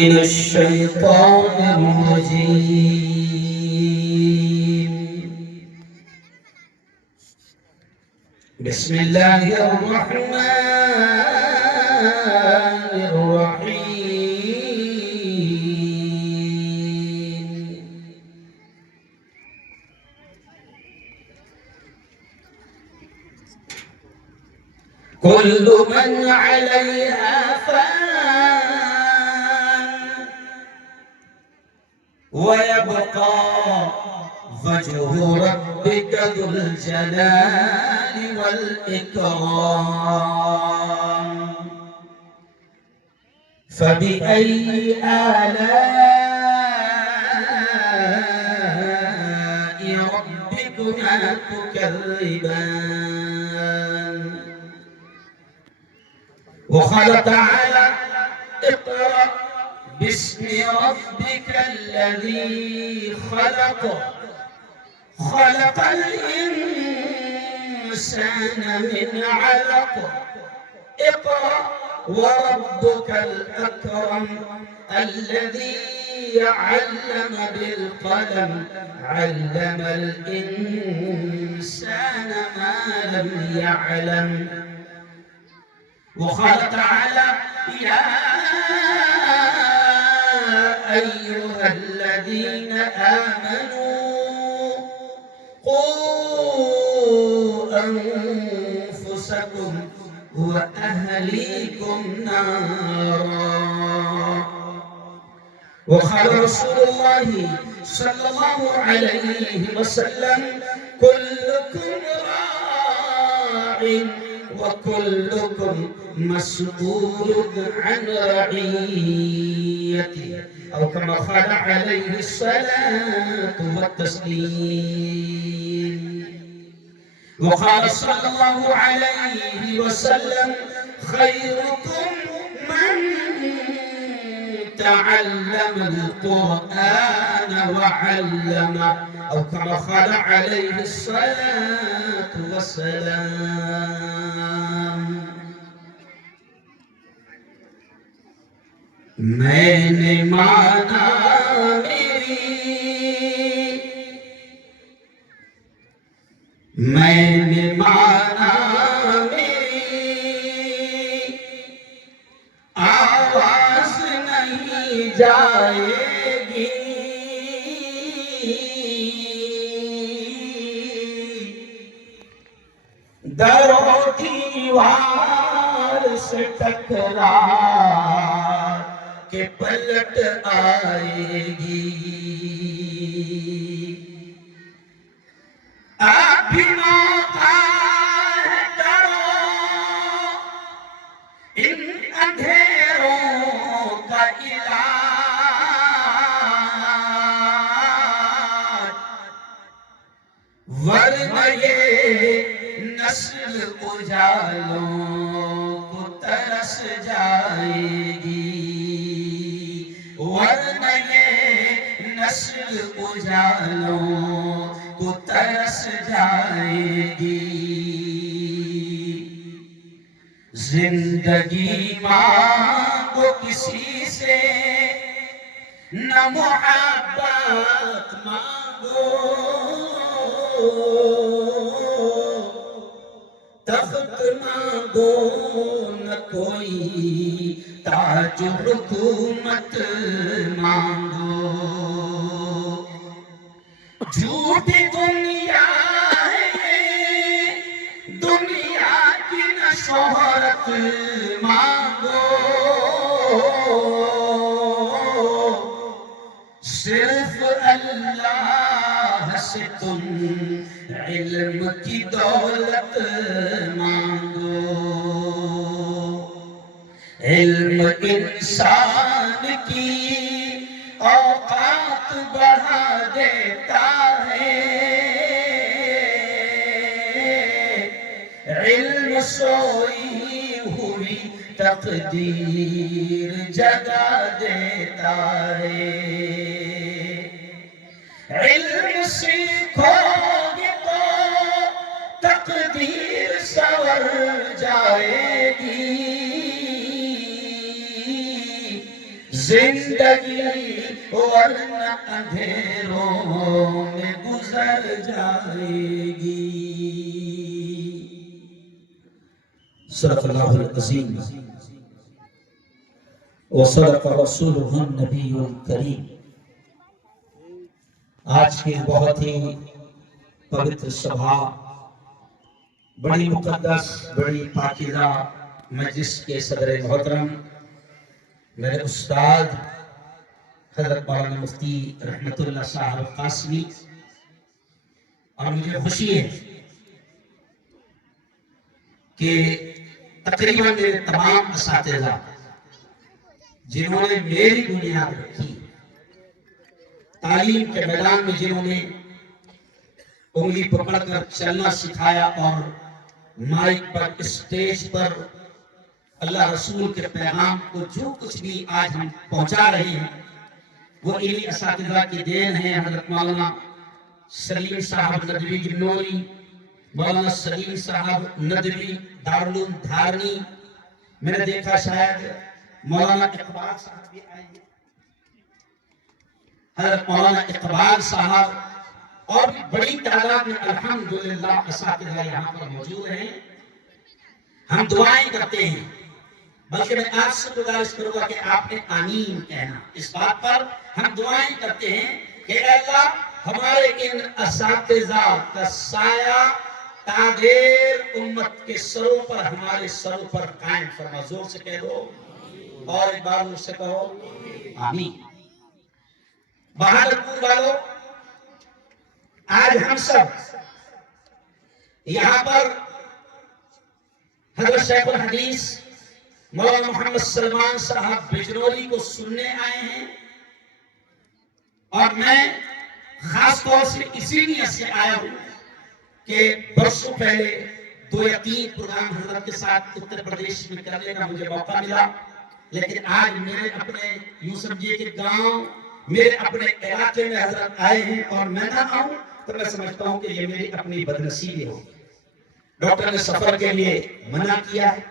من الشيطان الرجيم. بسم الله الرحمن الرحيم. كل من عليها فان ويبقى وجه ربك ذو الجلال والإكرام. فبأي آلاء ربكما تكذبان. وقال تعالى: اقرأ باسم ربك الذي خلق، خلق الإنسان من علق. اقرأ وربك الأكرم الذي علم بالقلم، علم الإنسان ما لم يعلم. وقال تعالى: يا أيها الذين آمنوا قوا أنفسكم وأهليكم نارا. وقال رسول الله صلى الله عليه وسلم: كلكم راع وكلكم مسؤول عن رعيته، أو كما قال عليه الصلاة والتسليم. وقال صلى الله عليه وسلم: خيركم من تعلم القرآن وعلمه، أو كما قال عليه الصلاة والسلام. میں نے مانا میری آواز نہیں جائے گی، در و دیوار سے ٹکرا کہ پلٹ آئے گی۔ آپ بھی موقع ہے، کرو ان اندھیروں کا علاج، ورنہ یہ نسل اجالوں کو ترس جائے گی، ورنہ یہ نسل اجالوں کو ترس جائے گی۔ زندگی مانگو کسی سے، نہ محبت مانگو، تخت مانگو نہ کوئی تاج حکومت مانگو۔ جھوٹی دنیا ہے، دنیا کی نہ شہرت مانگو، صرف اللہ سے تم علم کی دولت مانگو۔ علم انسان کی اوقات بڑھا دیتا ہے، علم سوئی ہوئی تقدیر جگا دیتا ہے۔ علم سیکھو گے تو تقدیر سنور جائے گی، زندگی ورنہ اندھیروں میں گزر جائے گی۔ صدق اللہ العظیم وصدق رسولہ النبی الکریم۔ آج کی بہت ہی پوتر سبھا، بڑی مقدس، بڑی پاکیزہ مجلس کے صدر محترم میرے استاد حضرت مولانا مفتی رحمت اللہ صاحب قاسمی، اور مجھے خوشی ہے کہ تقریباً میرے تمام اساتذہ جنہوں نے میری بنیاد رکھی، تعلیم کے میدان میں جنہوں نے انگلی پکڑ کر چلنا سکھایا اور مائک پر، اسٹیج پر اللہ رسول کے پیغام کو جو کچھ بھی آج ہم پہنچا رہے ہیں، وہ انہی اساتذہ کی دین ہے۔ حضرت مولانا سلیم صاحب ندوی گنوری، مولانا سلیم صاحب ندوی دارالعلوم دھارنی، میں نے دیکھا شاید مولانا اقبال صاحب بھی آئے ہیں، حضرت مولانا اقبال صاحب، اور بھی بڑی تعداد میں الحمدللہ اساتذہ یہاں پر موجود ہیں۔ ہم دعائیں کرتے ہیں، بلکہ میں آپ سے گزارش کروں گا کہ آپ نے آمین کہنا۔ اس بات پر ہم دعائیں کرتے ہیں کہ اے اللہ ہمارے ان اساتذہ کا سایہ تادیر امت کے سروں پر، ہمارے سروں پر قائم فرما۔ زور سے کہہ دو اور ایک بار مجھ سے کہو آمین۔ بہادرپور والوں، آج ہم سب یہاں پر حضرت شیخ الحدیث مولانا محمد سلمان صاحب بجنوری کو سننے آئے ہیں، اور میں خاص طور سے اسی لیے سے آیا ہوں کہ برسوں پہلے 2 یا 3 پروگرام حضرت کے ساتھ اتر پردیش میں کرنے کا مجھے موقع ملا، لیکن آج میرے اپنے یوں سمجھیے کہ گاؤں، میرے اپنے علاقے میں حضرت آئے ہیں، اور میں نہ آؤں تو میں سمجھتا ہوں کہ یہ میری اپنی بدنصیبی ہو۔ ڈاکٹر نے سفر کے لیے منع کیا ہے،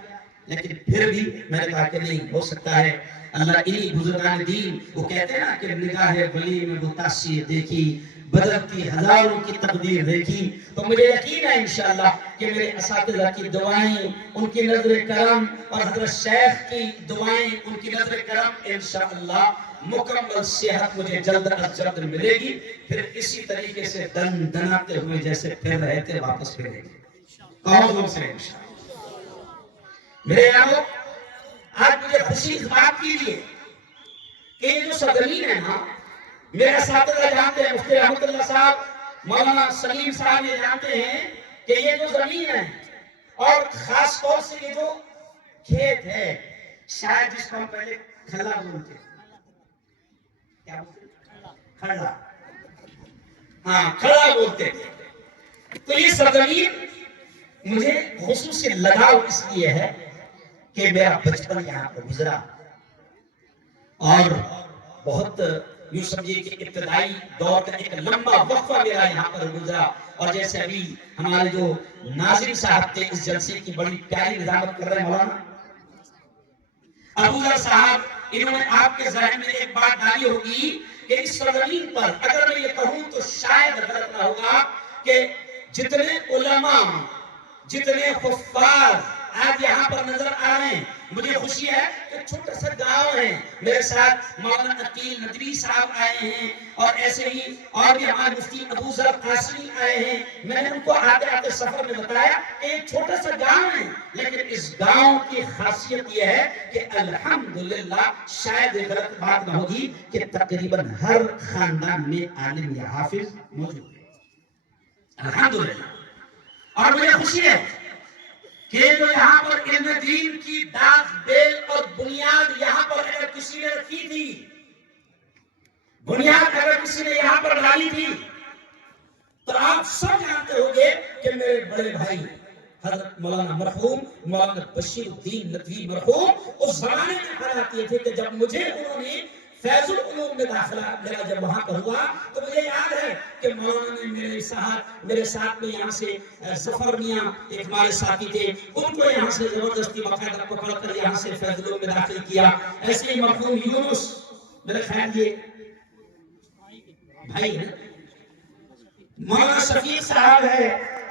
لیکن پھر بھی میں نے کہا کہ نہیں ہو سکتا ہے، اللہ انہی بزرگان دین، وہ کہتے ہیں نا کہ نگاہ ولی میں وہ تاثیر دیکھی، بدلتی ہزاروں کی تقدیر دیکھی، تو مجھے یقین ہے انشاءاللہ کہ میرے اساتذہ کی دعائیں، ان کی نظر کرم، اور حضرت شیخ کی دعائیں، ان کی نظر کرم، انشاءاللہ مکمل صحت مجھے جلد از جلد ملے گی، پھر اسی طریقے سے دن دناتے ہوئے جیسے پھر رہے تھے واپس پھریں گے۔ کہو سے انشاءاللہ۔ میرے یارو، آج مجھے خوشی اس بات کی لیے کہ یہ جو سرزمین ہے نا، میرے اساتذہ جانتے ہیں، مفتی رحمت اللہ صاحب، مولانا سلیم صاحب یہ جانتے ہیں کہ یہ جو زمین ہے، اور خاص طور سے یہ جو کھیت ہے، شاید جس کو ہم پہلے کھلا بولتے ہیں، کیا بولتے ہیں؟ کھڑا، ہاں کھڑا بولتے ہیں۔ تو یہ سرزمین مجھے خصوصی لگاؤ اس لیے ہے کہ میرا بچپن یہاں پر گزرا، اور بہت یوں سمجھیے کہ ابتدائی دور کا ایک لمبا وقفہ میرا یہاں پر گزرا، اور جیسے ابھی ہمارے جو ناظرین صاحب تھے اس جلسے کی بڑی پیاری نظامت کر رہے ہیں مولانا ابو ذر صاحب، انہوں نے آپ کے ذہن میں ایک بات ڈالی ہوگی کہ اس سرزمین پر اگر میں یہ کہوں تو شاید غلط نہ ہوگا کہ جتنے علماء، جتنے حفاظ آج یہاں پر نظر آ رہے ہیں، مجھے خوشی ہے کہ چھوٹا سا گاؤں ہے، میرے ساتھ مولانا عقیل ندوی صاحب آئے ہیں، اور ایسے ہی اور بھی ہمارے مفتی ابو ذر قاسمی آئے ہیں۔ میں نے ان کو آتے آتے سفر میں بتایا کہ ایک چھوٹا سا گاؤں ہے، لیکن اس گاؤں کی خاصیت یہ ہے کہ الحمدللہ شاید غلط بات نہ ہوگی کہ تقریباً ہر خاندان میں عالم یا حافظ موجود ہے، الحمدللہ۔ اور مجھے خوشی ہے کہ جو یہاں پر علم دین کی داغ بیل اور بنیاد یہاں پر اگر کسی نے رکھی تھی، بنیاد اگر کسی نے یہاں پر ڈالی تھی، تو آپ سب جانتے ہوں گے کہ میرے بڑے بھائی حضرت مولانا مرحوم مولانا بشیر الدین ندوی مرحوم اس زمانے میں کہتے تھے کہ جب مجھے انہوں نے فیض العلوم میں داخلہ میرا جب وہاں پر ہوا تو مجھے یاد ہے کہ مولانا نے میرے ساتھ میں یہاں سے ظفر میاں ایک ہمارے ساتھی تھے، ان کو یہاں سے زبردستی باقاعدہ پکڑ کر یہاں سے فیض العلوم میں داخل کیا۔ ایسے ہی مرحوم یونس میرے خیال یہ بھائی ہے، مولانا شفیق صاحب ہے،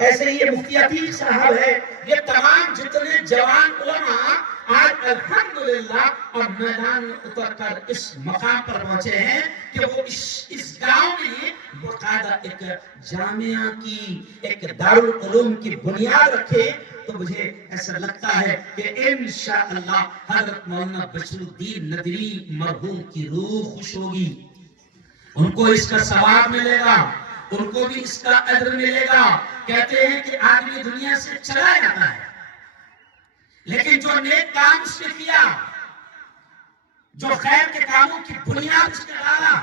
ایسے یہ مفتی عتیق صاحب ہے، یہ تمام جتنے جوان علماء آج الحمدللہ اور میدان میں اتر کر اس مقام پر پہنچے ہیں کہ وہ اس گاؤں میں باقاعدہ ایک جامعہ کی، ایک دارالعلوم کی بنیاد رکھے، تو مجھے ایسا لگتا ہے کہ انشاءاللہ حضرت مولانا بشیر الدین ندوی مرحوم کی روح خوش ہوگی، ان کو اس کا ثواب ملے گا، ان کو بھی اس کا اجر ملے گا۔ کہتے ہیں کہ آدمی دنیا سے چلا جاتا ہے لیکن جو نیک کام اس نے کیا، جو خیر کے کاموں کی بنیاد اس نے ڈالا،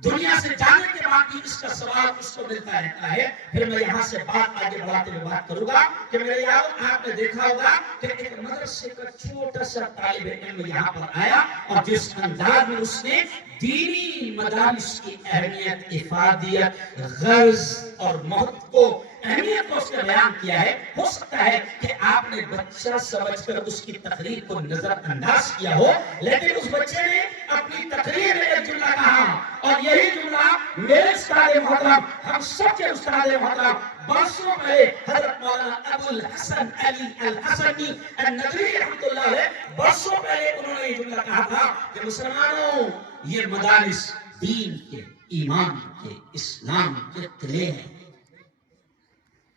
دنیا سے جانے کے بعد بھی اس کا ثواب اس کو ملتا رہتا ہے۔ پھر میں یہاں سے بات آگے بڑھاتے ہوئے بات کروں گا کہ میرے یارو آپ نے دیکھا ہوگا کہ ایک مدرسے کا چھوٹا سا طالب علم یہاں پر آیا اور جس انداز میں اس نے دینی مدارس کی اہمیت، افادیت، غرض اور محبت کو، اہمیت کو اس نے بیان کیا ہے، ہو سکتا ہے کہ آپ نے بچہ سمجھ کر اس کی تقریر کو نظر انداز کیا ہو، لیکن اس بچے نے اپنی تقریر میں ایک جملہ کہا، اور یہی جملہ میرے استاد محترم، ہم سب کے استاد محترم برسوں پہلے حضرت مولانا ابو الحسن علی الحسنی الندوی رحمۃ اللہ علیہ، برسوں پہلے انہوں نے یہ جملہ کہا تھا کہ مسلمانوں، یہ مدارس دین کے، ایمان کے، اسلام کے قلعے ہیں،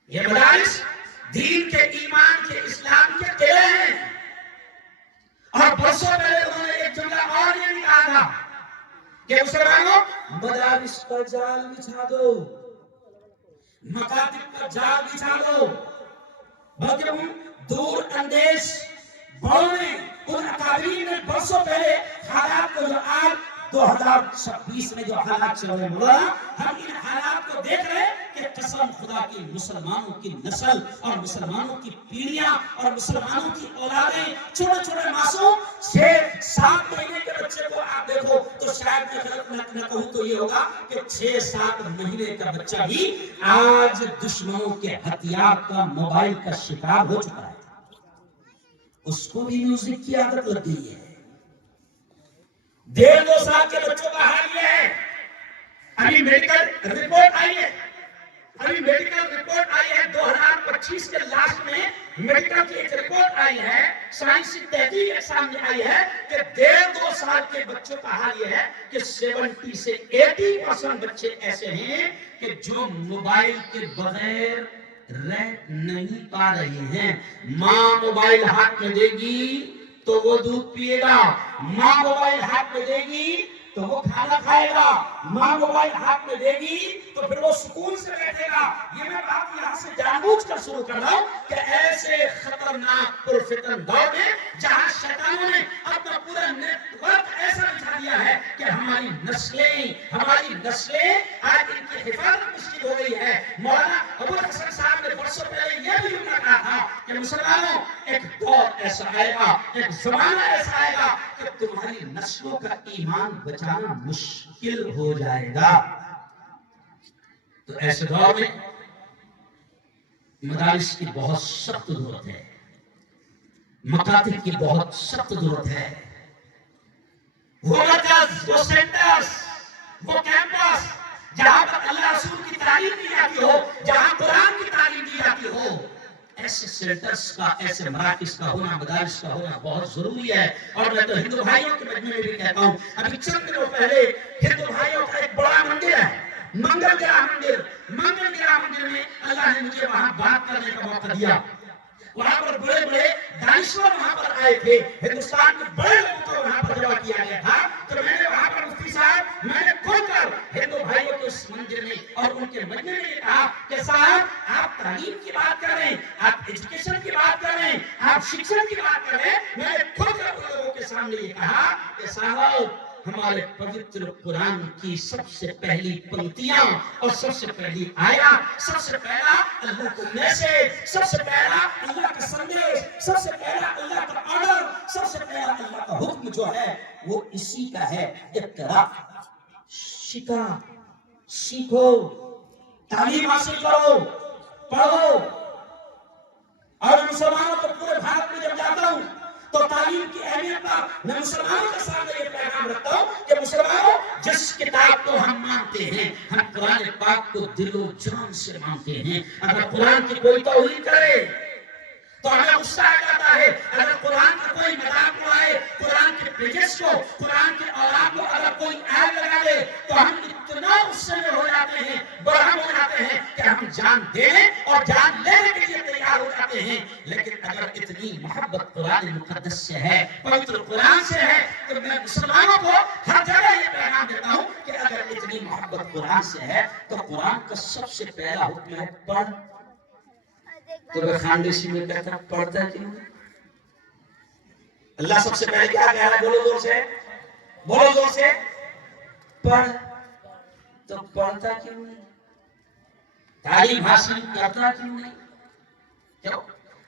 یہ مدارس دین کے، ایمان کے، اسلام کے قلعے ہیں۔ اور برسوں پہلے انہوں نے ایک جملہ اور یہ بھی کہا تھا کہ مسلمانوں، مدارس پر جال بچھا دو، مکاتب پر جال بچھا دو، بلکہ ان دور اندیش بڑوں نے، ان اکابرین نے برسوں پہلے حالات کو، جو آج 2026 میں جو حالات چل رہے ہیں، ہم ان حالات کو دیکھ رہے کہ قسم خدا کی مسلمانوں کی نسل اور مسلمانوں کی پیڑیاں اور مسلمانوں کی اولادیں، چھوٹے چھوٹے معصوم 6-7 مہینے کے بچے کو آپ دیکھو تو شاید میں غلط نہ کہوں تو یہ ہوگا کہ 6-7 مہینے کا بچہ بھی آج دشمنوں کے ہتھیار کا، موبائل کا شکار ہو چکا ہے، اس کو بھی میوزک کی عادت لگ گئی ہے۔ 1.5-2 سال کے بچوں کا حال یہ ہے، ابھی میڈیکل رپورٹ آئی ہے، 2025 کے لاسٹ میں میڈیکل کی ایک رپورٹ آئی ہے، سائنسی تحقیق ایک سامنے آئی ہے کہ 1.5-2 سال کے بچوں کا حال یہ ہے کہ 70 سے 80% بچے ایسے ہیں کہ جو موبائل کے بغیر رہ نہیں پا رہے ہیں۔ ماں موبائل ہاتھ میں دے گی تو وہ دودھ پیے گا، ماں موبائل ہاتھ میں دے گی تو وہ کھانا کھائے گا، ماں موبائل ہاتھ میں دے گی تو پھر وہ سکون سے بیٹھے گا۔ یہ میں بات یہاں سے جان بوجھ کر شروع کر رہا ہوں کہ ایسے خطرناک پرفتن دور میں جہاں شیطانوں نے اپنا پورا نیٹ ورک ایسا بچھا دیا ہے کہ ہماری نسلیں آج ان کی حفاظت مشکل ہو گئی ہے۔ مولانا ابو الحسن صاحب نے برسوں پہلے یہ بھی جملہ کہا تھا کہ مسلمانوں، ایک دور ایسا آئے گا، ایک زمانہ ایسا آئے گا کہ تمہاری نسلوں کا ایمان بچانا مشکل ہو جائے گا۔ تو ایسے دور میں مدارس کی بہت سخت ضرورت ہے، مکاتب کی بہت سخت ضرورت ہے۔ وہ مرکز، وہ سینٹرز، وہ کیمپس جہاں پر اللہ رسول کی تعلیم دی جاتی ہو، جہاں قرآن کی تعلیم دی جاتی ہو، ایسے سینٹرز کا، ایسے مراکز کا ہونا، مدارس کا ہونا بہت ضروری ہے۔ اور میں تو ہندو بھائیوں کے مجمع میں بھی کہتا ہوں، ابھی چند دنوں پہلے ہندو بھائیوں کا ایک بڑا مندر ہے، منگل گرہ مندر میں اللہ نے مجھے وہاں بات کرنے کا موقع دیا۔ وہاں پر بڑے بڑے دانشور وہاں پر آئے تھے، ہندوستان کے بڑے لوگوں کو وہاں پر جمع کیا گیا تھا۔ تو میں نے وہاں پر مفتی صاحب، میں نے کھل کر ہندو بھائیوں کے اس مندر میں اور ان کے مجمع میں یہ کہا کہ صاحب، آپ تعلیم کی بات کر رہے ہیں، آپ ایجوکیشن کی بات کر رہے ہیں، آپ شکشن کی بات کر رہے ہیں۔ میں نے کھل کر ان لوگوں کے سامنے یہ کہا کہ صاحب، ہمارے پوتر قرآن کی سب سے پہلی پنکتیاں اور سب سے پہلی آیات، سب سے پہلا اللہ کا میسج، سب سے پہلا اللہ کا سندیش، سب سے پہلا اللہ کا آرڈر، سب سے پہلا اللہ کا حکم جو ہے وہ اسی کا ہے، اقرا، سیکھو، سیکھو، تعلیم حاصل کرو، پڑھو۔ اور مسلمانوں کو پورے بھارت میں جب جاتا ہوں تو تعلیم کی اہمیت پر میں مسلمانوں کے سامنے یہ پیغام رکھتا ہوں مانتے ہیں، ہم قرآن پاک کو دل و جان سے مانتے ہیں۔ اگر قرآن کی کوئی توہین کرے تو ہمیں غصہ آ جاتا ہے، اگر قرآن کا کوئی مذاق اڑائے، قرآن کے پیجز کو، قرآن کے اولاد کو اگر کوئی عیب لگا دے تو ہم اتنا غصے میں ہو جاتے ہیں، برہم ہو جاتے ہیں کہ ہم جان دینے اور جان لینے کے لیے تیار ہو جاتے ہیں۔ لیکن اگر اتنی محبت قرآن مقدس سے ہے، پوتر قرآن سے ہے، تو میں مسلمانوں کو ہر جگہ یہ پیغام دیتا ہوں کہ اگر اتنی محبت قرآن سے ہے تو قرآن کا سب سے پہلا حکم ہے پڑھ۔ تو میں خاندیشی میں کہتا پڑھتا کیوں؟ اللہ سب سے پہلے کیا کہہ رہا ہے؟ بولو زور سے، بولو زور سے، پڑھ۔ تو پڑھتا کیوں نہیں؟ تعلیم حاصل کرتا کیوں نہیں؟ کیوں؟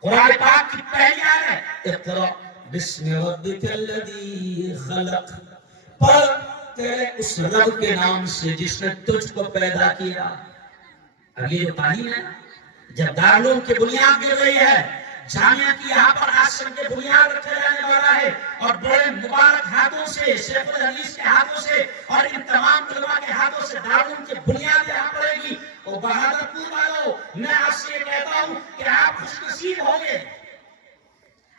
قرآن پاک کی پہلی آیت ہے اقرأ بسم ربک الذی خلق، پڑھ تیرے اس رب کے نام سے جس نے تجھ کو پیدا کیا۔ اب یہ جو تعلیم ہے، جب دارالعلوم کی بنیاد گر رہی ہے، جامعہ کی یہاں پر آسن کے بنیاد رکھا جانے والا ہے، اور بڑے مبارک ہاتھوں سے، شیخ الحدیث کے ہاتھوں سے اور ان تمام علماء کے ہاتھوں سے دارالعلوم کی بنیاد یہاں پڑے گی۔ اور بہادر پور والوں، میں آپ سے یہ کہتا ہوں کہ آپ خوش نصیب ہوں گے،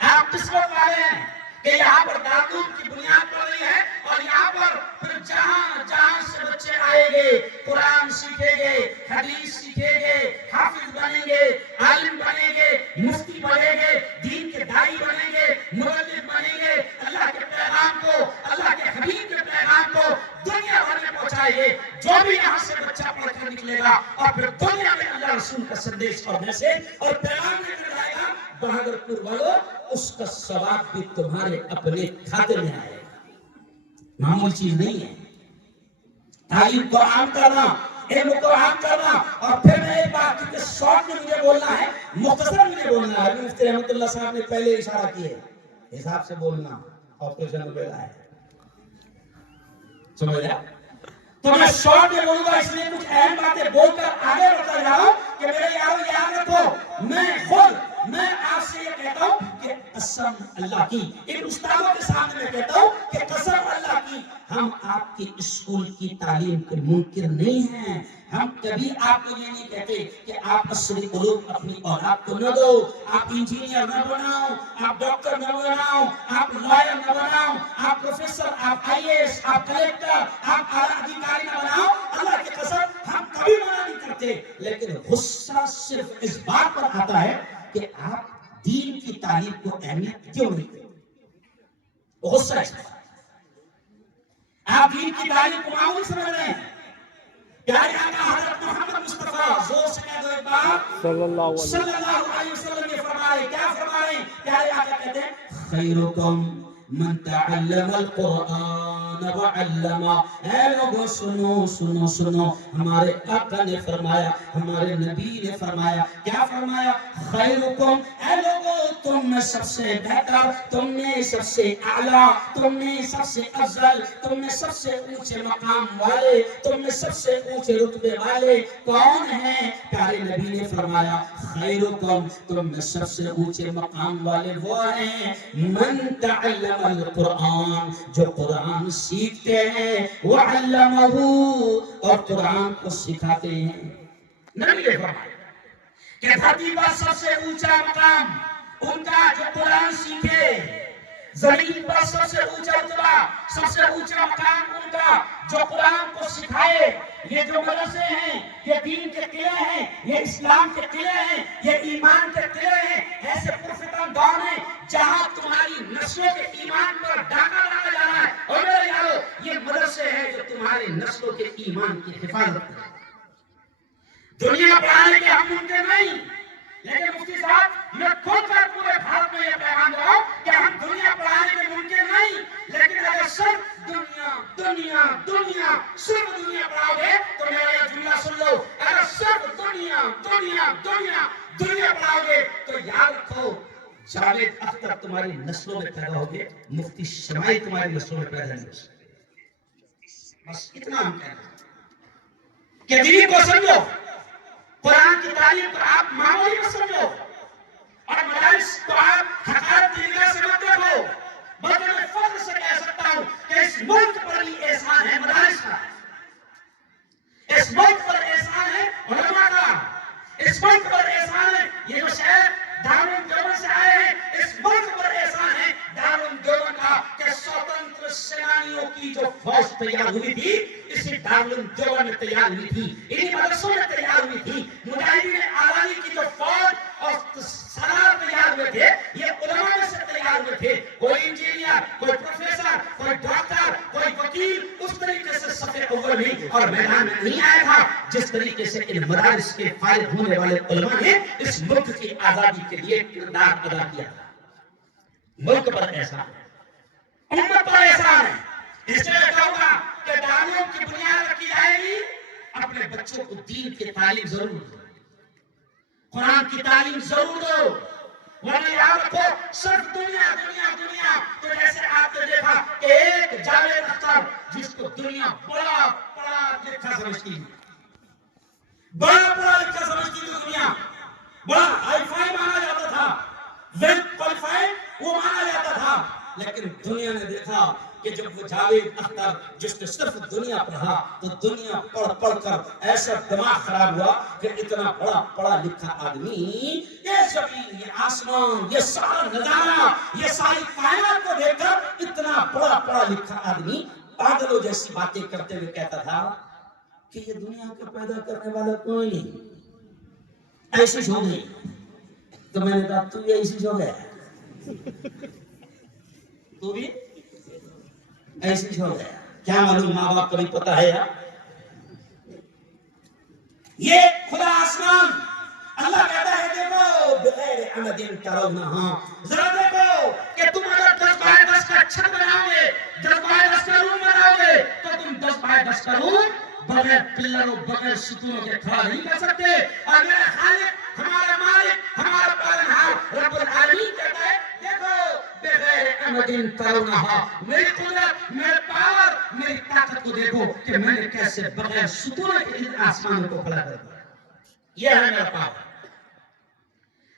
آپ قسمت والے ہیں کہ یہاں پر دارالعلوم کی بنیاد پڑ رہی ہے، اور یہاں پر پھر جہاں جہاں سے بچے آئیں گے، قرآن سیکھیں گے، حدیث سیکھیں گے، حافظ بنیں گے، عالم بنیں گے، مفتی بنیں گے، دین کے داعی بنیں گے، مبلغ بنیں گے، اللہ کے پیغام کو، اللہ کے حبیب کے پیغام کو دنیا بھر میں پہنچائیں گے۔ جو بھی یہاں سے بچہ پڑھ کر نکلے گا اور پھر دنیا میں اللہ رسول کا سندیش اور میسج اور پیغام لے کر آئے گا، بہادر پور والوں، اس کا ثواب بھی تمہارے اپنے کھاتے میں آئے گا، معمولی چیز نہیں ہے۔ تعلیم کو عام کرنا، علم کو عام کرنا، اور پھر میں ایک بات، کیونکہ شارٹ میں مجھے بولنا ہے، مختصر مجھے بولنا ہے، مفتی رحمت اللہ صاحب نے پہلے اشارہ کیے، حساب سے بولنا، آپریشن وغیرہ ہے، سمجھ گیا؟ تو میں شارٹ میں بولوں گا، اس لیے کچھ اہم باتیں بول کر آگے بڑھتا جا رہا ہوں کہ میرے یارو یاد رکھو، میں آپ سے یہ کہتا ہوں کہ قسم اللہ کی، ان استادوں کے سامنے میں کہتا ہوں کہ قسم اللہ کی، ہم آپ کے اسکول کی تعلیم کے منکر نہیں ہیں، ہم کبھی آپ کو یہ نہیں کہتے کہ آپ عصری علوم اپنی اولاد کو نہ دو، آپ انجینئر نہ بناؤ، آپ ڈاکٹر نہ بناؤ، آپ لائر نہ بناؤ، آپ پروفیسر، آپ آئی اے ایس، آپ کلیکٹر، آپ اعلیٰ ادھیکاری نہ بناؤ، اللہ کی قسم ہم کبھی منع نہیں کرتے، لیکن غصہ صرف اس بات پر آتا ہے کہ آپ دین کی تعلیم کو اہمیت کیوں نہیں دیتے؟ غصہ ہے، آپ دین کی تعلیم کو معمول سمجھ رہے ہیں۔ پیارے آقا حضرت محمد مصطفیٰ، زور سے کہہ دو ایک بار، صلی اللہ علیہ وسلم نے فرمائے، کیا فرمائے؟ پیارے آقا کہتے ہیں خیرکم من تعلم القرآن وعلمہ۔ اے لوگوں سنو سنو سنو، ہمارے آقا نے فرمایا، ہمارے نبی نے فرمایا، کیا فرمایا؟ خیرکم، اے لوگوں تم میں سب سے بہتر، تم میں سب سے اعلیٰ، تم میں سب سے افضل، تم میں سب سے اونچے مقام والے، تم میں سب سے اونچے رتبے والے کون ہیں؟ پیارے نبی نے فرمایا خیرکم، تم میں سب سے اونچے مقام والے وہ ہیں من تعلم القرآن، جو قرآن سیکھتے ہیں، وعلمہ، اور قرآن کو سکھاتے ہیں۔ نبی نے فرمایا کہ دھرتی پر سب سے اونچا مقام ان کا جو قرآن سیکھے، زمین پر سب سے اونچا رتبہ، سب سے اونچا مقام ان کا جو قرآن کو سکھائے۔ یہ جو مدرسے ہیں، یہ دین کے قلعے ہیں، یہ اسلام کے قلعے ہیں، یہ ایمان کے قلعے ہیں، ایسے پرفتن دور ہیں جہاں تمہاری نسلوں کے ایمان پر ڈاکہ ڈالا جا رہا ہے، اور میرے یارو یہ مدرسے ہیں جو تمہاری نسلوں کے ایمان کی حفاظت کریں۔ دنیا بڑھانے کے ہم ممکن نہیں، لیکن مفتی صاحب میں کھل کر پورے بھارت میں یہ پیغام دے رہا ہوں کہ ہم دنیا بڑھانے کے ممکن نہیں، لیکن اگر صرف دنیا دنیا دنیا صرف دنیا بڑھاؤ گے تو میرا یہ جملہ سن لو، اگر صرف دنیا دنیا دنیا دنیا بڑھاؤ گے تو یاد رکھو جاوید اختر تمہاری نسلوں میں پیدا ہوگے، مفتی شمائی تمہاری نسلوں میں پیدا نہیں ہو سکتے۔ بس اتنا ہم کہنا ہے کہ دین کو سمجھو، قرآن کی تعلیم کو آپ معمولی نہ سمجھو، اور مدارس کو آپ حقارت کی نگاہ سے مت دیکھو، بلکہ میں فخر سے کہہ سکتا ہوں کہ اس ملک پر بھی احسان ہے مدارس کا۔ مداریوں کی جو فوج تیار ہوئی تھی اسی دارالعلوم دیوبند میں تیار ہوئی تھی، انہی مدرسوں میں تیار ہوئی تھی۔ مجاہدین آزادی کی جو فوج اور سالار تیار ہوئے تھے یہ علماء میں سے تیار ہوئے تھے۔ کوئی انجینئر، کوئی پروفیسر، کوئی ڈاکٹر، کوئی وکیل اس طریقے سے صف اول میں اور میدان میں نہیں آیا تھا جس طریقے سے ان مدارس کے فارغ ہونے والے علماء نے اس ملک کی آزادی کے لیے کردار ادا کیا تھا۔ ملک پر احسان ہے، امت پر احسان ہے۔ اس لیے کہوں گا کہ دارالعلوم کی بنیاد رکھی جائے گی، اپنے بچوں کو دین کی تعلیم ضرور دو، قرآن کی تعلیم ضرور دو، ورنہ یاد رکھو صرف دنیا دنیا دنیا۔ تو جیسے آپ نے دیکھا کہ ایک جاوید اختر جس کو دنیا بڑا پڑھا لکھا سمجھتی ہے، بڑا پڑھا لکھا سمجھتی تھی دنیا، بڑا ہائی فائی مانا جاتا تھا، ویل کوالیفائڈ وہ مانا جاتا تھا، لیکن دنیا نے دیکھا کہ جب وہ جاوید اختر جس نے صرف دنیا پڑھا تو دنیا پڑھ پڑھ کر ایسا دماغ خراب ہوا کہ اتنا بڑا پڑھا لکھا آدمی یہ زمین، یہ آسمان، یہ سارا نظارہ، یہ ساری کائنات کو دیکھ کر اتنا بڑا پڑھا لکھا آدمی پاگلوں جیسی باتیں کرتے ہوئے کہتا تھا کہ یہ دنیا کو پیدا کرنے والا کوئی نہیں، ایسی ہو گئی۔ تو میں نے کہا تو یہ ایسی ہو گیا، تو بھی ایسی ہو گیا، کیا معلوم ماں باپ کو بھی پتا ہے یار۔ یہ خدا آسمان اللہ کہتا ہے دیکھو بغیر عمد ترونہا، ذرا دیکھو کہ تم اگر 10 بائی 10 کا چھت بناؤ گے، 10 بائی 10 کا روم بناؤ گے تو تم 10 بائی 10 کا روم بغیر پلروں بغیر ستونوں کے کھڑا نہیں کر سکتے۔ اور میرا خالق، ہمارا مالک، ہمارا پالنہار رب العالمین کہتا ہے دیکھو بغیر عمد ترونہا، میری قدرت، میرے پاور، میری طاقت کو دیکھو کہ میں نے کیسے بغیر ستونوں کے ان آسمانوں کو کھڑا کر دیا۔ یہ ہے میرا پاور۔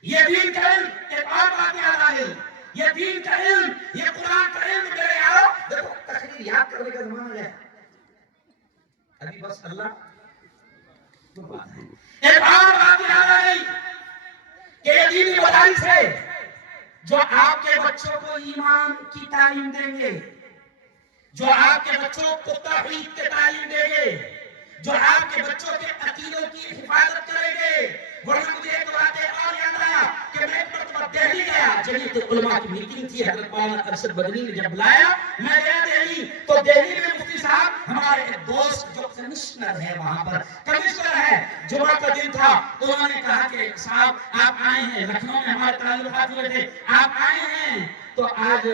یہ دین کا علم، ایک اور بات یاد آ گئی، یہ دین کا علم، یہ قرآن کا علم میرے یارو دیکھو تقریر یاد کرنے کا زمانہ ہے ابھی، بس اللہ تو بات ہے۔ ایک اور بات یاد آ گئی کہ یہ دینی مدارس ہے جو آپ کے بچوں کو ایمان کی تعلیم دیں گے، جو آپ کے بچوں کو توحید کی تعلیم دیں گے، جو آپ کے بچوں کے عقیدوں کی حفاظت کریں گے۔ ورنہ مجھے ایک بات اور یاد آیا کہ میں ایک مرتبہ دہلی گیا، جمعیت علماء کی میٹنگ تھی، حضرت مولانا ارشد بدنی نے جب بلایا میں گیا دہلی، تو دہلی میں مفتی صاحب ہمارے ایک دوست جو کمشنر ہے وہاں پر کمشنر ہے، جمعہ کا دن تھا، انہوں نے کہا کہ صاحب آپ آئے ہیں، لکھنؤ میں ہمارے تعلقات ہوئے تھے، آپ آئے ہیں تو آج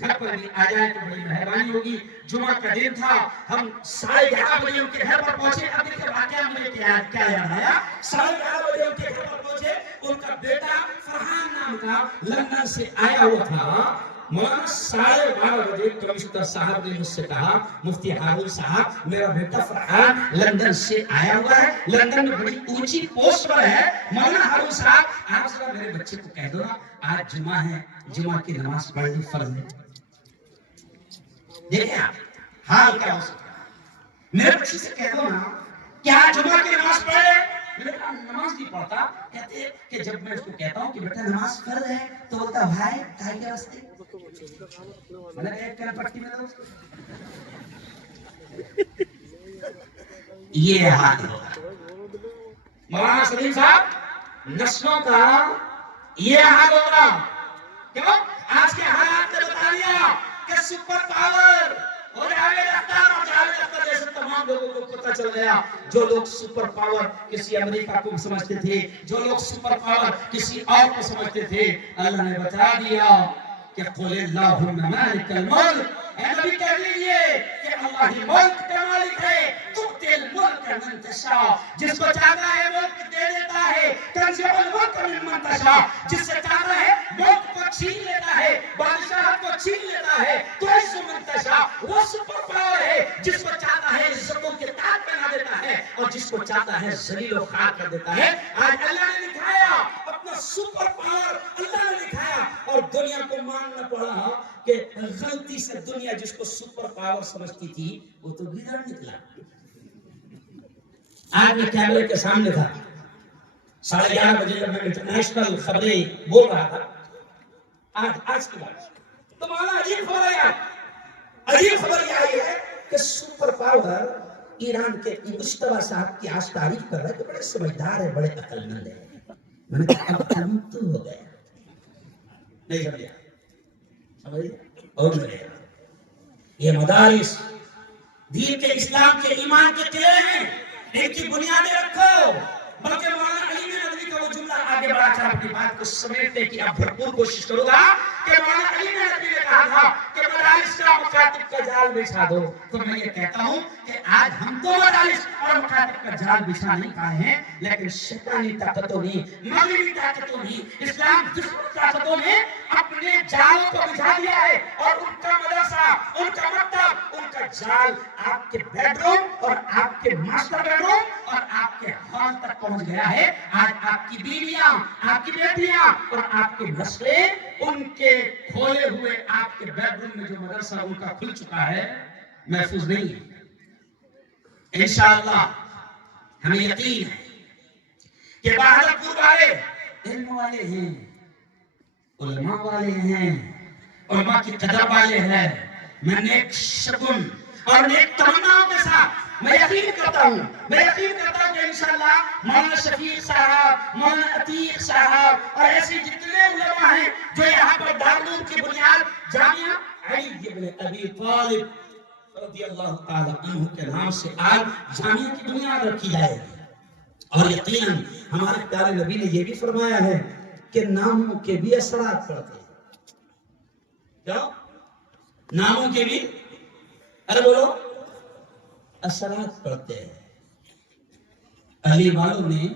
گھر پر بھی آ جائے تو بڑی مہربانی ہوگی۔ جمعہ کا دن تھا، ہم 11:30 بجے ان کے گھر پر پہنچے۔ اب دیکھیں واقعہ مجھے کیا یاد آیا، 11:30 بجے ان کے گھر پر پہنچے، ان کا بیٹا فرحان نام کا لندن سے آیا ہوا تھا۔ مولانا 12:30 بجے کمشنر صاحب نے مجھ سے کہا مفتی ہارون صاحب میرا بیٹا فرحان لندن سے آیا ہوا ہے، لندن میں بڑی اونچی پوسٹ پر ہے، مولانا ہارون صاحب آپ ذرا میرے بچے کو کہہ دو نا آج جمعہ ہے، جمعہ کی نماز پڑھنی فرض ہے۔ دیکھیں آپ حال کیا ہو سکتا ہے، میرے بچے سے کہہ دو نا کیا جمعہ کی نماز پڑھے، میں نے کہا نماز نہیں پڑھتا، کہتے کہ جب میں اس کو کہتا ہوں کہ بیٹا نماز فرض ہے تو بولتا بھائی کاہے کے واسطے، میں نے کہا ایک کر پٹی میں دو اس کو۔ یہ حال ہوگا مولانا سلیم صاحب، نسلوں کا یہ حال ہوگا۔ کیوں؟ آج کے حالات نے بتا دیا کہ سپر پاور اور جاوید اختر اور جاوید اختر جیسے تمام لوگوں کو پتہ چل گیا، جو لوگ سپر پاور کسی امریکہ کو سمجھتے تھے، جو لوگ سپر پاور کسی اور کو سمجھتے تھے، اللہ نے بتا دیا کہ قل اللہم مالک الملک، اے نبی کہہ لیجئے کہ اللہ ہی ملک کا مالک ہے، تؤتی الملک من تشاء، جس کو چاہتا ہے ملک دے دیتا ہے، تنزع الملک ممن تشاء، جس سے چاہتا ہے ملک کو چھین لیتا ہے، بادشاہت کو چھین لیتا ہے، تعز من تشاء، وہ سپر پاور ہے جس کو چاہتا ہے عزتوں کے تاج پہنا دیتا ہے اور جس کو چاہتا ہے ذلیل و خوار کر دیتا ہے۔ آج اللہ نے دکھایا اپنا سپر پاور، اللہ نے دکھایا، اور دنیا کو ماننا پڑا کہ غلطی سے دنیا جس کو سپر پاور سمجھتی تھی وہ تو گدڑ نکلا۔ آج میں کیمرے کے سامنے تھا، 11:30 بجے جب میں انٹرنیشنل خبریں بول رہا تھا، آج کی بات تو مولانا عجیب خبر ہے، عجیب خبر یہ آئی ہے کہ سپر پاور ایران کے مشتبہ صاحب کی آج تعریف کر رہا ہے کہ بڑے سمجھدار ہے، بڑے عقل مند ہے. میں نے کہا اب ہم تو ہو گئے نہیں سمجھا، سمجھے اور میرے یہ مدارس دین کے اسلام کے ایمان کے قلعے ہیں، ان کی بنیادیں رکھو. بلکہ مولانا علی ندوی کا وہ جملہ آگے بڑھا کر اپنی بات کو سمیٹنے کی اب بھرپور کوشش کروں گا کہ مولانا علی ندوی نے کہا تھا کہ مدارس کا مکاتب کا جال بچھا دو. تو میں یہ کہتا ہوں کہ آج ہم تو مدارس اور مکاتب کا جال بچھا نہیں پائے ہیں، لیکن شیطانی طاقتوں نے، مغربی طاقتوں نے، اسلام دشمن طاقتوں نے اپنے جالوں کو بچھا دیا ہے، اور ان کا مدرسہ، ان کا مکتب، ان کا جال آپ کے بیڈ روم اور آپ کے ماسٹر بیڈ روم اور آپ کے ہال تک پہنچ گیا ہے. آج آپ کی بیویاں، آپ کی بیٹیاں اور آپ کے نسلیں ان کے کھولے ہوئے آپ کے بیڈ روم میں جو مدرسہ ان کا کھل چکا ہے محفوظ نہیں ہے. انشاءاللہ ہمیں یقین ہے کہ بہادرپور والے علم والے ہیں، علماء والے ہیں، علماء کی قدر والے ہیں. میں نیک شگن اور نیک تمناؤں کے ساتھ میں یقین کرتا ہوں کہ انشاءاللہ مولانا شفیق صاحب، مولانا عتیق صاحب اور ایسی جتنے علماء ہیں جو یہاں پر دارالعلوم کی بنیاد جامعہ علی بن ابی طالب رضی اللہ تعالی عنہ کے نام سے آج جامعہ کی بنیاد رکھی جائے گی. اور یقیناً ہمارے پیارے نبی نے یہ بھی فرمایا ہے کہ ناموں کے بھی اثرات پڑتے ہیں. کیا؟ ناموں کے بھی ارے بولو اثرات پڑتے ہیں. علی والوں نے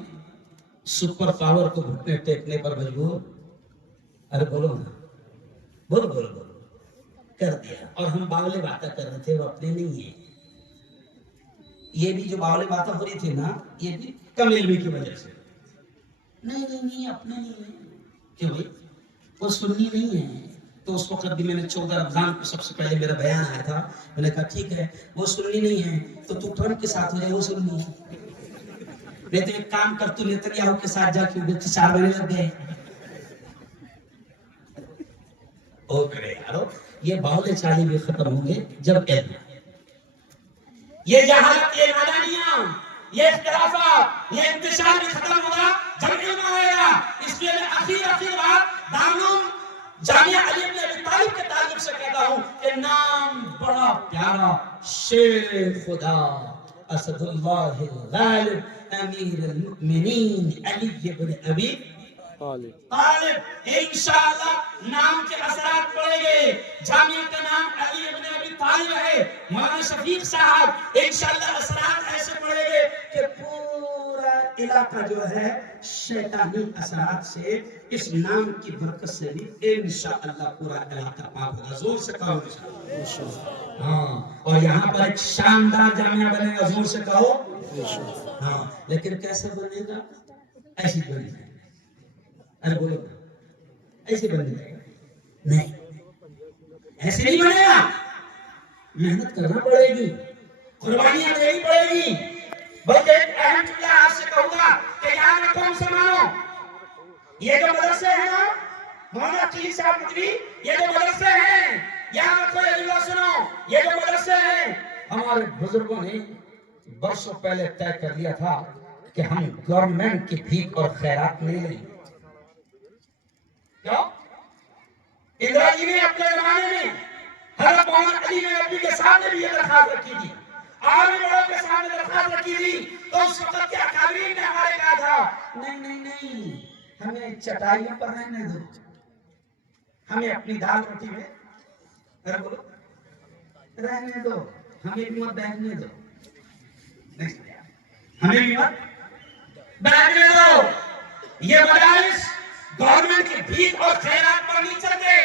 سپر پاور کو گھٹنے ٹیکنے پر مجبور، ارے بولو نا، بولو کر دیا. اور ہم باولے باتیں کر رہے تھے، وہ اپنے نہیں ہیں. یہ بھی جو باولے باتیں ہو رہی تھی نا، یہ بھی کم علمی کی وجہ سے. نہیں اپنے نہیں ہیں. کیوں بھائی؟ وہ سنی نہیں ہے. تو اس وقت بھی میں نے 14 رمضان کو سب سے پہلے میرا بیان آیا تھا. میں نے کہا ٹھیک ہے وہ سنی نہیں ہے تو ٹرمپ کے ساتھ ہو جائے، وہ سنی ہے. نہیں تو ایک کام کر، تو نیتنیاہو کے ساتھ جا کے 4 مہینے لگ گئے. او کرے یارو، یہ باولے چالی بھی ختم ہوں گے جب علم، یہ جہالت، یہ نادانیاں، یہ اختلافات، یہ انتشار بھی ختم ہوگا جب علم آئے گا. اس لیے میں اخیر بات دارالعلوم جامعہ علی بن ابی طالب کے تعلق سے کہتا ہوں کہ نام بڑا پیارا، شیر خدا اسد اللہ الغالب امیر المؤمنین علی بن ابی طالب. انشاءاللہ نام کے اثرات پڑیں گے. جامعہ کا نام علی بن ابی طالب ہے. مولانا شفیق صاحب انشاءاللہ اثرات ایسے پڑیں گے کہ پورا علاقہ جو ہے شیطانی اثرات سے اس نام کی برکت سے بھی انشاءاللہ پورا علاقہ پاک ہوگا. زور سے کہو انشاءاللہ. ہاں، اور یہاں پر ایک شاندار جامعہ بنے گا. زور سے کہو ہاں. لیکن کیسے بنے گا؟ ایسی بنے گا. ارے بولو ایسے بنے گا؟ نہیں، ایسے نہیں بنے گا. محنت کرنا پڑے گی، قربانیاں دینی پڑے گی. بلکہ ایک اہم جملہ آپ سے کہوں گا کہ یاد رکھو مسلمانوں، یہ جو مدرسے ہیں نا، مولانا علی صاحب ندوی، یہ جو مدرسے ہیں، یاد رکھو، یہ جملہ سنو، یہ جو مدرسے ہیں ہمارے بزرگوں نے برسوں پہلے طے کر لیا تھا کہ ہم گورنمنٹ کی بھیک اور خیرات نہیں لیں گے. کیوں؟ اندرا جی نے اپنے زمانے میں حضرت مولانا علی ندوی کے سامنے بھی یہ درخواست رکھی تھی، عالم بڑوں کے سامنے درخواست رکھی تھی. تو اس وقت کے اکابرین نے ہمارے کہا تھا نہیں ہمیں چٹائیوں پر رہنے دو، ہمیں اپنی دال روٹی میں رہنے دو، ہمیں بھی مت بیٹھنے دو، ہمیں بھی مت بیٹھنے دو. یہ مدارس گورنمنٹ کی بھیک اور خیرات پر نہیں چلتے.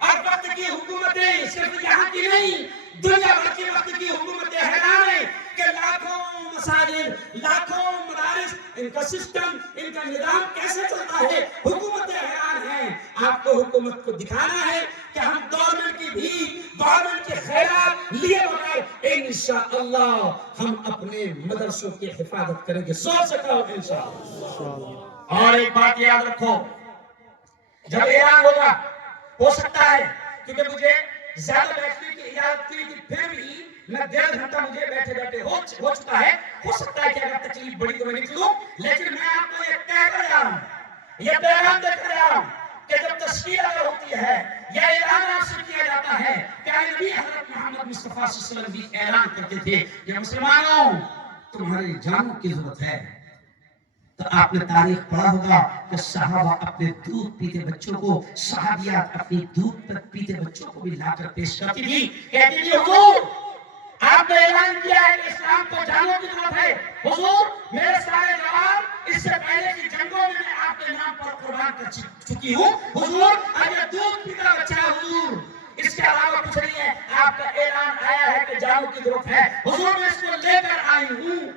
اور وقت کی حکومتیں صرف یہاں کی نہیں، دنیا بھر کی وقت کی حکومتیں حیران ہیں کہ لاکھوں مساجد، لاکھوں مدارس، ان کا سسٹم، ان کا نظام کیسے چلتا ہے. حکومتیں حیران ہیں. آپ کو حکومت کو دکھانا ہے کہ ہم گورنمنٹ کی بھیک، گورنمنٹ کے خیرات لیے بغیر انشاءاللہ ہم اپنے مدرسوں کی حفاظت کریں گے. سوچ سکتا ہو انشاءاللہ. اور ایک بات یاد رکھو، جب اعلان ہوگا، ہو سکتا ہے کیونکہ مجھے زیادہ بیٹھنے کی اجازت دی تھی، پھر بھی میں 1.5 گھنٹہ مجھے بیٹھے بیٹھے ہو چکا ہے. ہو سکتا ہے کہ اگر تکلیف بڑی تو میں نکلوں، لیکن میں آپ کو یہ کہہ کر جا رہا ہوں، یہ پیغام دے کر جا رہا ہوں کہ جب تشکیل اگر ہوتی ہے یا اعلان آپ سے کیا جاتا ہے، پیارے نبی حضرت محمد مصطفیٰ صلی اللہ علیہ وسلم بھی اعلان کرتے تھے کہ مسلمانوں تمہاری جانوں کی ضرورت ہے. تو آپ نے تاریخ پڑھا ہوگا کہ صحابہ اپنے دودھ پیتے بچوں کو، صحابیات اپنی دودھ پیتے بچوں کو بھی لا کر پیش کرتی تھی، کہتی تھی حضور آپ نے اعلان کیا ہے کہ اسلام کو جانوں کی ضرورت ہے، حضور میرے سارے جوان اس سے پہلے کی جنگوں میں میں آپ کے نام پر قربان کر چکی ہوں، حضور اب یہ دودھ پیتا بچہ ہے، حضور اس کے علاوہ کچھ نہیں ہے، آپ کا اعلان آیا ہے کہ جانوں کی ضرورت ہے، حضور میں اس کو لے کر آئی ہوں،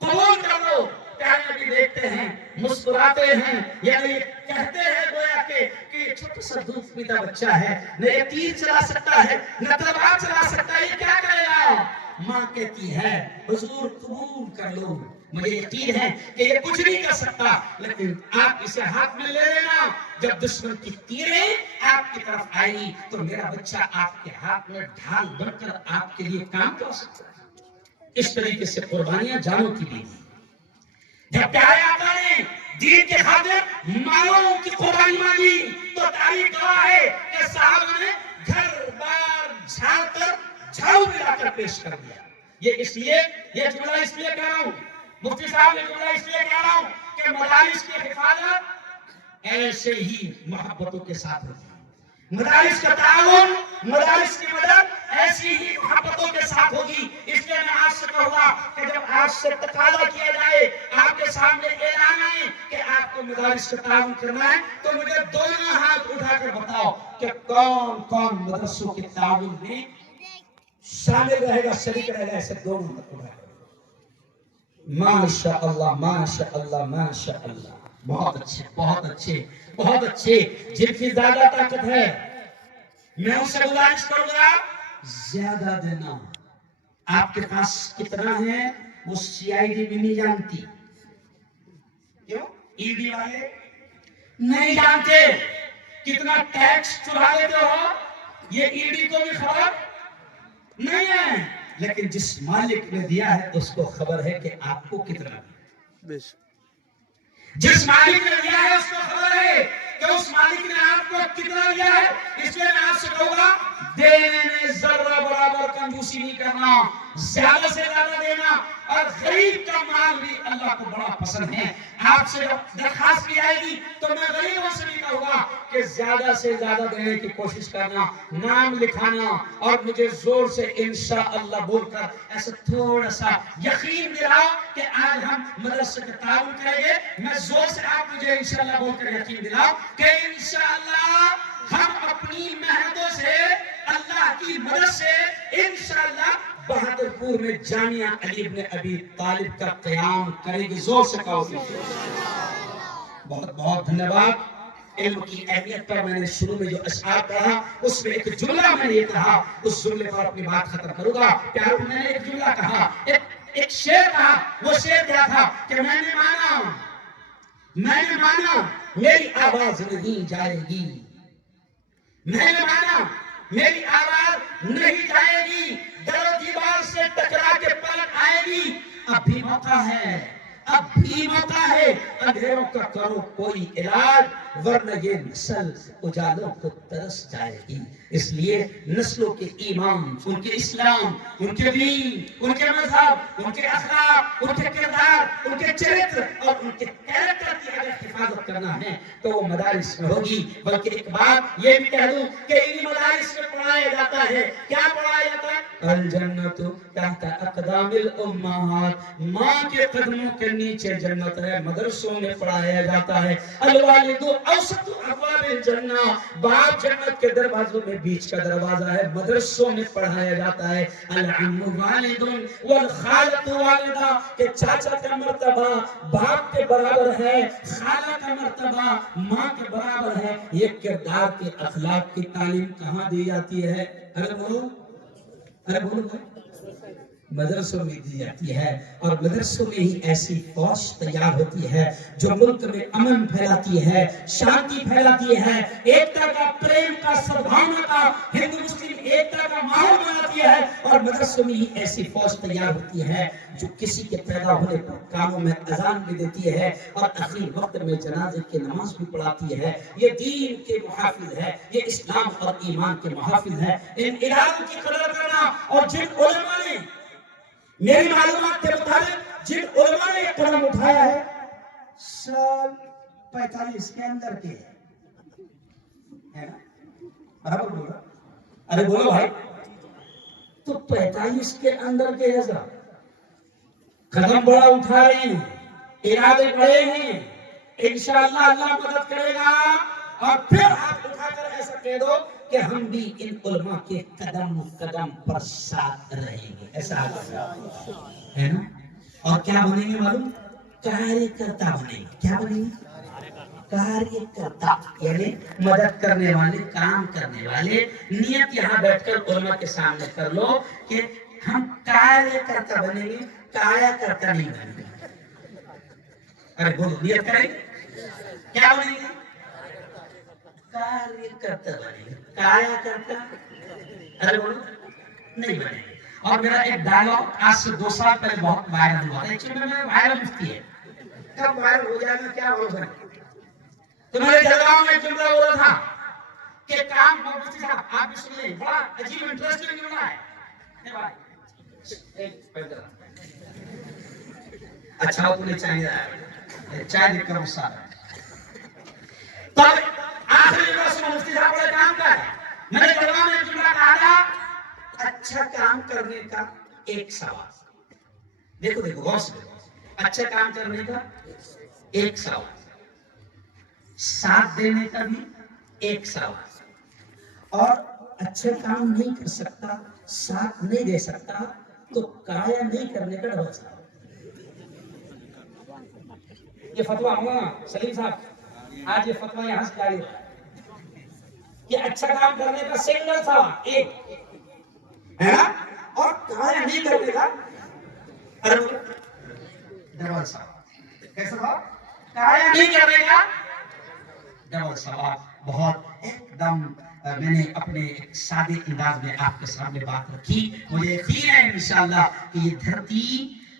قبول کر لو. پیارے نبی دیکھتے ہیں، مسکراتے ہیں، یعنی کہتے ہیں گویا کہ چھوٹا سا دودھ پیتا بچہ ہے، نہ یہ تیر چلا سکتا ہے نہ تلوار چلا سکتا ہے، یہ کیا کرے گا؟ ماں کہتی ہے حضور قبول کر لو، مجھے یقین ہے کہ یہ کچھ نہیں کر سکتا، لیکن آپ اسے ہاتھ میں لے لینا، جب دشمن کی تیریں آپ کی طرف آئی تو میرا بچہ آپ کے ہاتھ میں ڈھال بن کر آپ کے لیے کام کر سکتا ہے. اس طریقے سے قربانیاں جانوں کی بھی. جب پیارے آقا نے دین کے خاطر مالوں کی قربانی مانگی تو تاریخ گواہ ہے کہ صحابہ نے گھر بار جھاڑ کر جھاڑو ملا کر پیش کر دیا. یہ جملہ اس لیے کہہ رہا ہوں، مفتی صاحب یہ جملہ اس لیے کہہ رہا ہوں کہ مدارس کی حفاظت ایسے ہی محبتوں کے ساتھ ہوتی ہے، مدارس کا تعاون، مدارس کی مدد ایسی ہی محبتوں کے ساتھ ہوگی. اس لیے میں آپ سے کہوں گا کہ جب آپ سے تقاضا کیا جائے، آپ کے سامنے اعلان آئے کہ آپ کو مدارس کا تعاون کرنا ہے، تو مجھے دونوں ہاتھ اٹھا کر بتاؤ کہ کون کون مدرسوں کے تعاون میں شامل رہے گا، شریک رہے گا. ایسے دونوں ہاتھ اٹھا کر ماشاء اللہ ماشاء اللہ ماشاء اللہ. بہت اچھے بہت اچھے بہت اچھے. جن کی زیادہ طاقت ہے میں اسے گزارش کروں گا زیادہ دینا. آپ کے پاس کتنا ہے وہ سی آئی ڈی بھی نہیں جانتی. کیوں؟ ای ڈی والے نہیں جانتے. کتنا ٹیکس چڑھا لیتے ہو یہ ای ڈی کو بھی خبر نہیں ہے، لیکن جس مالک نے دیا ہے اس کو خبر ہے کہ آپ کو کتنا. جس مالک نے دیا ہے اس کو خبر ہے کہ اس مالک نے آپ کو کتنا دیا ہے. اس لیے میں آپ سے کہوں گا دینے میں ذرہ برابر کنجوسی نہیں کرنا، زیادہ سے زیادہ دینا. اور غریب کا مال بھی اللہ کو بڑا پسند ہے. آپ سے جب درخواست کی جائے گی تو میں غریبوں سے بھی کہوں گا کہ زیادہ سے زیادہ دینے کی کوشش کرنا، نام لکھانا اور مجھے زور سے انشاءاللہ بول کر ایسا تھوڑا سا یقین دلاؤ کہ آج ہم مدرسے کا تعاون کریں گے. میں زور سے آپ مجھے انشاءاللہ بول کر یقین دلاؤ کہ انشاءاللہ ہم اپنی محنتوں سے اللہ کی مدد سے انشاءاللہ بہادر پور میں جامعہ علی ابن ابی طالب کا قیام کریں گے. زور سے کہو گے. بہت بہت دھنیہ واد. علم کی اہمیت پر میں نے شروع میں جو اشعار پڑھا اس میں ایک جملہ میں نے یہ کہا، اس جملے پر اپنی بات ختم کروں گا. پیاروں میں نے ایک جملہ کہا، ایک شعر کہا. وہ شعر کیا تھا کہ میں نے مانا میری آواز نہیں جائے گی. میں نے مانا میری آواز نہیں جائے گی، در و دیوار سے ٹکرا کے پلٹ آئے گی. اب بھی موقع ہے، اب بھی موقع ہے، اندھیروں کا کرو کوئی علاج، ورنہ یہ نسل اجالوں کو ترس جائے گی. اس لیے نسلوں کے ایمان، ان کے اسلام، ان کے دین، ان کے مذہب، ان کے اخلاق، ان کے کردار، ان کے چرتر اور ان کے کیریکٹر کی اگر حفاظت کرنا ہے تو وہ مدارس میں ہوگی. بلکہ ایک بات یہ بھی کہہ دوں کہ انہی مدارس میں پڑھایا جاتا ہے. کیا پڑھایا جاتا ہے؟ الجنت تحت اقدام الامہات، ماں کے قدموں کے نیچے جنت ہے. مدرسوں میں پڑھایا جاتا ہے الوالد اوسط ابواب الجنہ، باپ جنت کے دروازوں میں بیچ کا دروازہ ہے. مدرسوں میں پڑھایا جاتا ہے العم والد والخالۃ والدہ، کہ چاچا کا مرتبہ باپ کے برابر ہے، خالہ کا مرتبہ ماں کے برابر ہے. یہ کردار کے اخلاق کی تعلیم کہاں دی جاتی ہے؟ ارے بولو مدرسوں میں دی جاتی ہے، اور مدرسوں میں ہی ایسی فوج تیار ہوتی ہے جو ملک میں امن پھیلاتی ہے، شانتی پھیلاتی ہے، ایکتا کا، پریم کا، سدبھاونا کا، ہندو مسلم ایکتا کا ماحول بناتی ہے، اور مدرسوں میں ہی ایسی فوج تیار ہوتی ہے جو کسی کے پیدا ہونے پر کاموں میں اذان بھی دیتی ہے اور اخیر وقت میں جنازے کی نماز بھی پڑھاتی ہے۔ یہ دین کے محافظ ہے، یہ اسلام اور ایمان کے محافظ ہے۔ ان اداروں کی قدر کرنا، اور جن علماء نے، میری معلومات کے مطابق جن علماء نے قدم اٹھایا ہے، سال 45 کے اندر کے ہے نا؟ برابر بولا؟ ارے بولو بھائی، تو 45 کے اندر کے حضرات قدم بڑا اٹھا رہے ہیں، ارادے بڑے ہیں، انشاءاللہ اللہ مدد کرے گا، اور پھر ہاتھ اٹھا کر ایسا کہہ دو کہ ہم بھی ان علماء کے قدم قدم پر ساتھ رہیں گے، ایسا ہے نا؟ اور کیا بنیں گے معلوم؟ کاریہ کرتا بنیں گے۔ کیا بنیں گے؟ کاریہ کرتا، یعنی مدد کرنے والے، کام کرنے والے۔ نیت یہاں بیٹھ کر علماء کے سامنے کر لو کہ ہم کاریہ کرتا بنیں گے، کایا کرتا نہیں بنیں گے۔ ارے بولو، نیت کریں کیا بنیں گے؟ کاریہ کرتا بنیں گے، کایا کرتا ارے بولو نہیں بنیں گے۔ اور میرا ایک ڈائلاگ آج سے 2 سال پہلے بہت وائرل ہوا تھا، ایکچولی میں وائرل مفتی ہے، کب وائرل ہو جائے گا کیا بھروسہ ہے؟ تو میرے جلگاؤں میں جملہ بولا تھا کہ کام مفتی صاحب آپ بھی سن لیں، بڑا عجیب انٹرسٹنگ جملہ ہے۔ اچھا وہ تمہیں چاہیے چائے دیکھ کر غصہ ہے۔ تب آخری جملہ سنو، مفتی صاحب بڑے کام کا ہے، میرے جلگاؤں میں جملہ کہا تھا، اچھا کام کرنے کا ایک سوال۔ دیکھو دیکھو غور سے دیکھو، اچھا کام کرنے کا ایک سوال، ساتھ دینے کا بھی ایک سوال، اور اچھا کام نہیں کر سکتا، ساتھ نہیں دے سکتا، تو کایا نہیں کرنے کا ڈبل سوال۔ یہ فتویٰ مولانا سلیم صاحب، آج یہ فتویٰ یہاں سے جاری ہوا کہ اچھا کام کرنے کا سنگل سوال ایک ہے نا، اور کایا نہیں کرنے کا ڈبل سوال۔ کیسا تھا؟ کایا نہیں کرنے کا ڈبل سوال۔ بہت ایک دم میں نے اپنے سادے انداز میں آپ کے سامنے بات رکھی۔ مجھے یقین ہے انشاءاللہ کہ یہ دھرتی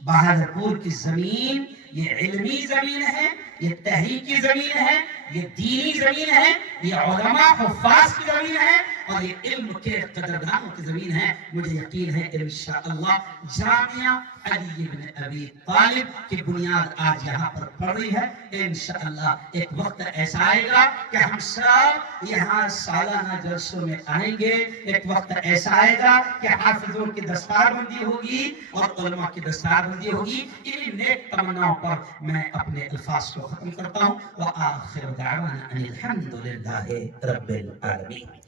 بہادرپور کی زمین، یہ علمی زمین ہے، یہ تحریکی زمین ہے، یہ دینی زمین ہے، یہ علماء حفاظ کی زمین ہے، اور یہ علم کے قدردانوں کی زمین ہے۔ مجھے یقین ہے انشاءاللہ جامعہ علی بن ابی طالب کی بنیاد آج یہاں پر پڑ رہی ہے۔ انشاءاللہ ایک وقت ایسا آئے گا کہ ہم سب یہاں سالانہ جلسوں میں آئیں گے، ایک وقت ایسا آئے گا کہ حافظوں کی دستار بندی ہوگی اور علماء کی دستار بندی ہوگی۔ انہی نیک تمناؤں پر میں اپنے الفاظ کو ختم کرتا ہوں۔ وآخر دعوانا ان الحمد للہ رب العالمین۔